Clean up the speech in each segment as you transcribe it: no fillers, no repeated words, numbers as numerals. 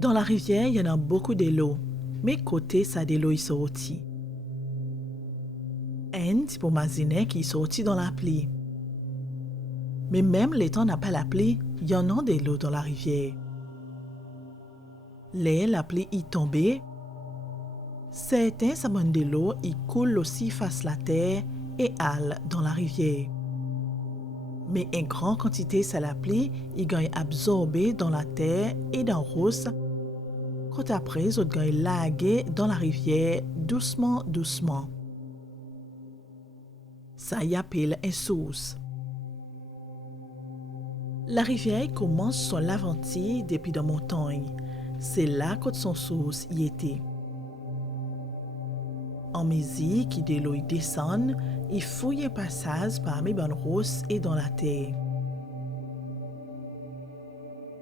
Dans la rivière, il y en a beaucoup d'eau, mais côté ça de l'eau est sorti. Un petit pour maziner qui est sorti dans la pluie. Mais même les temps n'a pas la pluie, il y en a de l'eau dans la rivière. La pluie est tombée. Certains sabons de l'eau y coulent aussi face la terre et allent dans la rivière. Mais une grande quantité de la pluie y gagne absorbé dans la terre et dans l'eau. Quand après, ils gagne lagué dans la rivière doucement, doucement. Ça y appelle une source. La rivière commence son l'aventure depuis la montagne. C'est là que son source y était. En mesure qui de l'eau descend, il fouille un passage parmi les roses et dans la terre.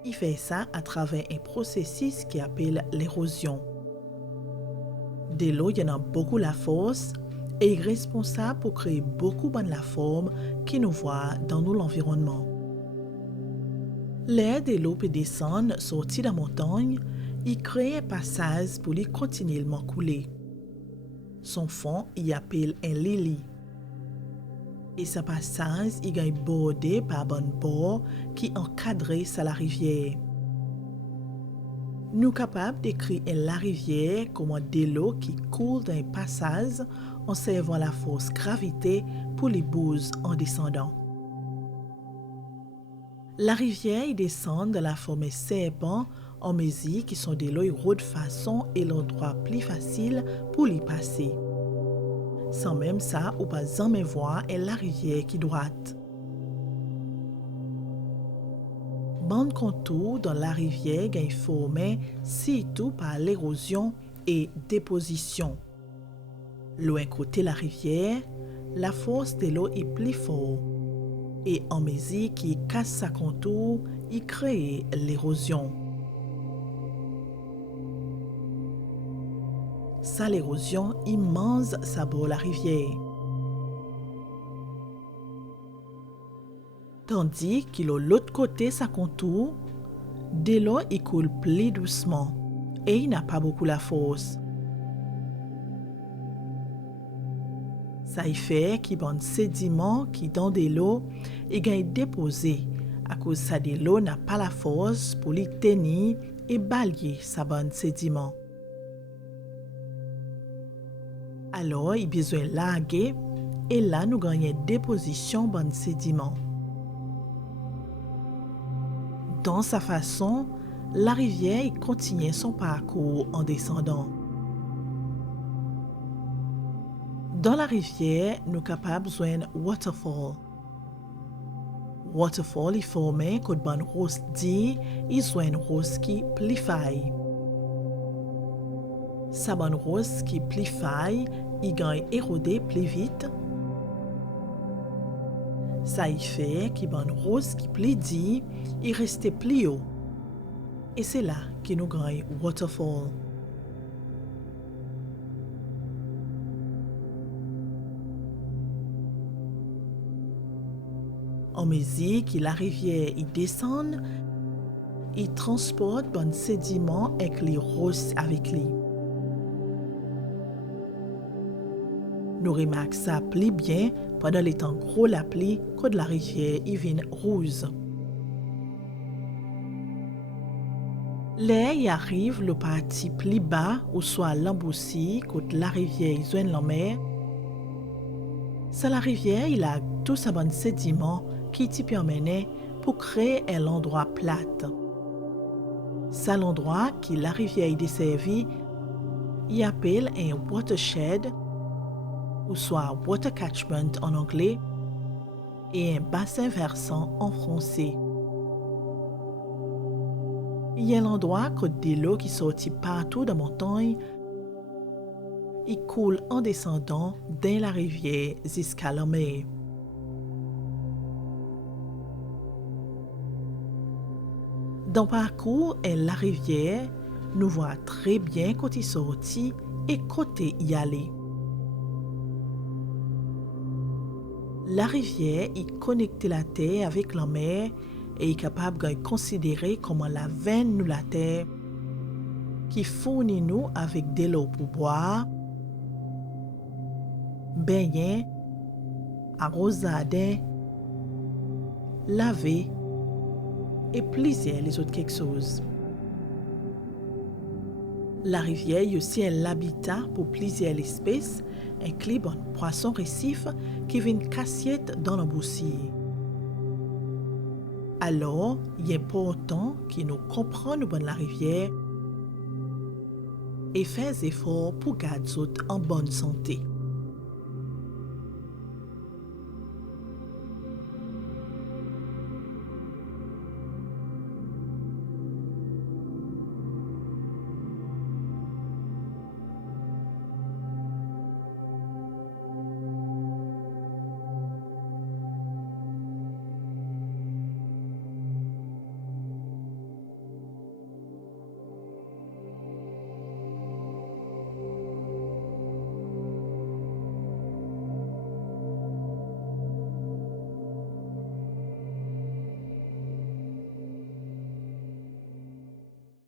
Il fait ça à travers un processus qui appelle l'érosion. De l'eau, il y en a beaucoup la force et est responsable pour créer beaucoup de la forme que nous voyons dans l'environnement. L'air de l'eau peut descendre, sortir de la montagne, il crée un passage pour lui continuellement couler. Son fond, il appelle un lili. Et ce passage, il est bordé par un bord qui encadre la rivière. Nous sommes capables d'écrire la rivière comme de l'eau qui coule dans un passage en servant la force gravité pour les bouses en descendant. La rivière descend de la forme serpent en mesure qui sont de l'eau de façon et l'endroit plus facile pour y passer. Sans même ça, ou pas jamais voir la rivière qui droite. Bande contour dans la rivière est formée surtout par l'érosion et déposition. Loin côté la rivière, la force de l'eau est plus forte. Et en mesure qui casse sa contour, il crée l'érosion. Ça l'érosion immense saborde la rivière. Tandis que de l'autre côté sa contour, de l'eau il coule plus doucement et il n'a pas beaucoup la force. Ça y fait qu'il y a un sédiment qui dans de l'eau et gagne déposé à cause ça de l'eau n'a pas la force pour les tenir et balayer sa bonne sédiment. Alors, il a besoin de laguer et là, nous gagnons déposition bon sédiment. Dans sa façon, la rivière continue son parcours en descendant. Dans la rivière, nous sommes capables de joindre waterfall. Waterfall est formé quand bon rose dit et joint rose qui plifie. Sa bonne rose qui plifie, il gagne érodé plus vite. Ça y fait que bonne rose qui plidit, il reste plus haut. Et c'est là que nous gagne waterfall. En mesure que la rivière y descend, il transporte bon sédiment avec les roses avec lui. Nous remarquons ça plus bien pendant les temps gros la pluie quand la rivière y vient rouge. L'air y arrive le parti plus bas ou soit l'embouchure quand la rivière y joint la mer. C'est la rivière il a tout sa bon sédiment qui t'y permet pour créer un endroit plate. C'est l'endroit qui la rivière y desservit, y appelle un watershed ou soit water catchment en anglais et un bassin versant en français. Il y a l'endroit que de l'eau qui sortit partout de la montagne, il coule en descendant dans la rivière jusqu'à la mer. Dans le parcours et la rivière, nous voyons très bien côté sorti et côté y aller. La rivière y connecte la terre avec la mer et est capable de considérer comme la veine de la terre qui fournit nous avec de l'eau pour boire, baigner, arroser, laver et plusieurs les autres quelque chose. La rivière est aussi l'habitat pour plusieurs espèces, incluant poissons récifs qui viennent cassiettes dans l'embouchure. Alors, il est important que nous comprenions la rivière et faire des efforts pour garder en bonne santé.